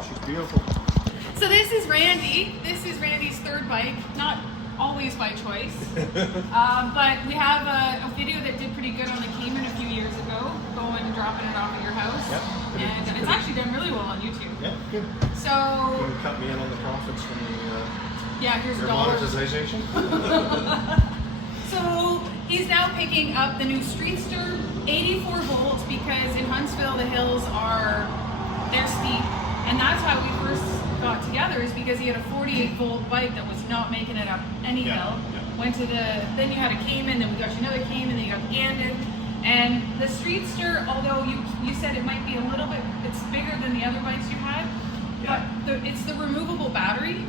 Oh, she's beautiful. So this is Randy. This is Randy's third bike, not always by choice. But we have a video that did pretty good on the Cayman a few years ago, going and dropping it off at your house. Yep. And it's actually done really well on YouTube. Yeah, good. So You can cut me in on the profits from the yeah, here's your dollars. monetization. So he's now picking up the new Streetster 84 volts because in Huntsville the hills they're steep, and that's how we first got together, is because he had a 48 volt bike that was not making it up any hill. Went to then you had a Cayman, then we got you another Cayman, then you got the Gandon. And the Streetster, although you said it might be a little bit, it's bigger than the other bikes you had, but it's the removable battery.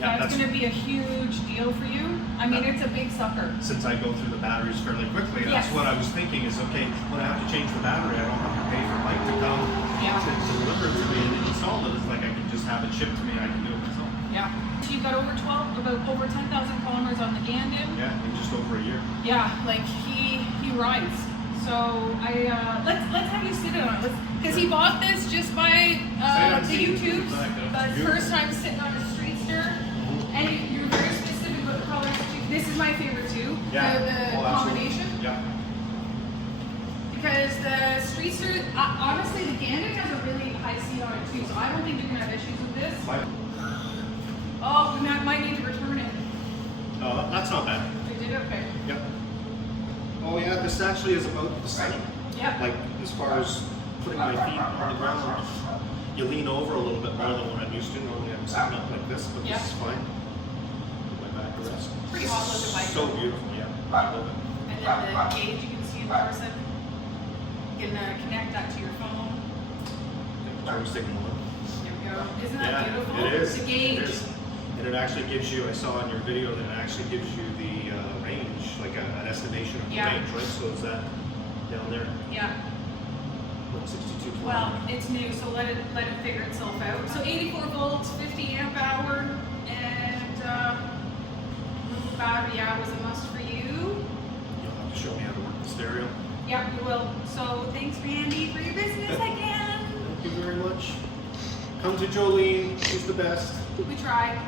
That's going to be a huge deal for you. I mean, it's a big sucker. Since I go through the batteries fairly quickly, that's what I was thinking is, okay, when I have to change the battery, I don't have to pay for Mike to come to deliver it to me and install it. It's like I can just have it shipped to me, I can do it myself. Yeah. So you've got over 10,000 kilometers on the Gandon. Yeah, in just over a year. Yeah, like he rides. So let's have you sit on it, because he bought this just by the YouTube. But first time sitting on a Streetster, and you're very specific about the colors. This is my favorite too. The combination. Yeah. Because the Streetster, honestly, the Gandon has a really high seat on it too, so I don't think you're gonna have issues with this. Oh, we might need to return it. No, that's not bad. We did okay. Yep. Oh yeah, this actually is about the same. Yep. Like as far as putting my feet on the ground, you lean over a little bit more than what I'm used to. Normally I'm sitting up like this, but this is fine. Put my back to rest. Pretty hot looking bike. So beautiful, yeah. I love it. And then the gauge you can see in person. You can connect that to your phone. I was taking a look. There we go. Isn't that beautiful? It is. The gauge. It is. And it actually gives you, I saw in your video that it actually gives you the range, like an estimation of the range, right? So is that down there? Yeah. What, 62 kilometers? Well, it's new, so let it figure itself out. So 84 volts, 50 amp hour, and little battery, was a must for you. You'll have to show me how to work the stereo. Yep, we will. So thanks, Randy, for your business again. Thank you very much. Come to Jolene, she's the best. We tried.